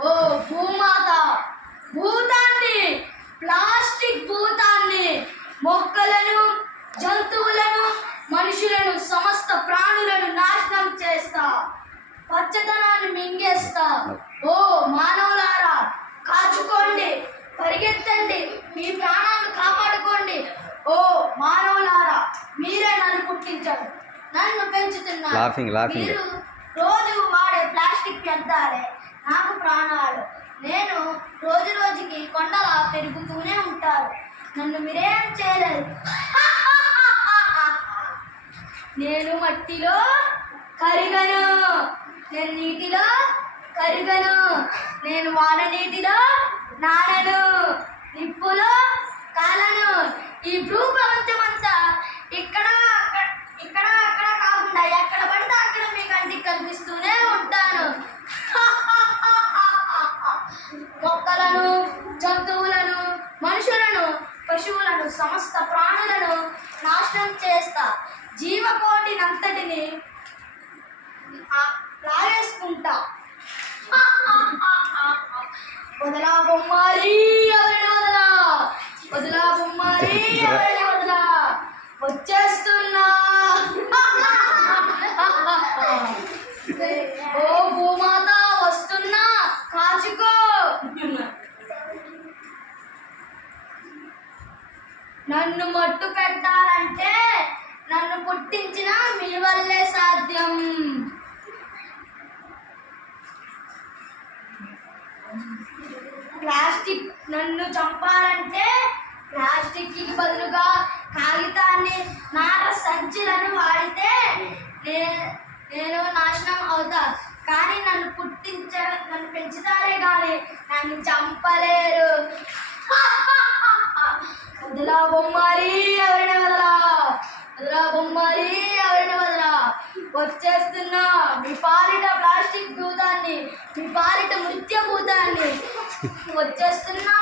ఓ భూమాత, భూతాన్ని, ప్లాస్టిక్ భూతాన్ని, మొక్కలను, జంతువులను, మనుషులను, సమస్త ప్రాణులను నాశనం చేస్తా, పచ్చదనాన్ని మింగేస్తా. ఓ మానవులారా, కాచుకోండి, పరిగెత్తండి, మీ ప్రాణాలను కాపాడుకోండి. ఓ మానవులారా, మీరే నన్ను పుట్టించారు, నన్ను పెంచుతున్నారు. మీరు రోజు వాడే ప్లాస్టిక్ వ్యర్థాలే నాకు ప్రాణాలు. నేను రోజు రోజుకి కొండలా పెరుగుతూనే ఉంటారు, నన్ను మీరేం చేయలేరు. నేను మట్టిలో కరిగను, నేను నీటిలో కరిగను, నేను వాన నీటిలో నానను, నిప్పులో కాలను. ఈ భూ ప్రపంచం అంతా ఇక్కడ ఇక్కడ అక్కడ కాకుండా ఎక్కడ పడితే అక్కడ మీ కంటికి కనిపిస్తూనే ఉంటాను. మొక్కలను, జంతువులను, మనుషులను, పశువులను, సమస్త ప్రాణులను నాశనం చేస్తా, జీవకోటినంతటిని లాగేసుకుంటా. వదలా బొమ్మాలి, ఎవరిని వదలా, వదలా బొమ్మాలి, ఎవరిని వదలా, వచ్చేస్తున్నా. ఓ భూమాత వస్తున్నా, కాచుకో. నన్ను మట్టు పెట్టాలంటే నన్ను పుట్టించిన మీ వల్లే సాధ్యం. ప్లాస్టిక్ నన్ను చంపాలంటే ప్లాస్టిక్కి బదులుగా కాగితాన్ని, నార సంచులను వాడితే నేను నాశనం అవుతా. కానీ నన్ను పెంచుతారే కానీ నన్ను చంపలేరు. వదలా బొమ్మాలి, ఎవరిని వదలా, వదలా బొమ్మాలి, ఎవరిని వదలా, వచ్చేస్తున్నా. మీ పాలిట ప్లాస్టిక్ భూతాన్ని, మీ పాలిట మృత్య భూతాన్ని వచ్చేస్తున్నా.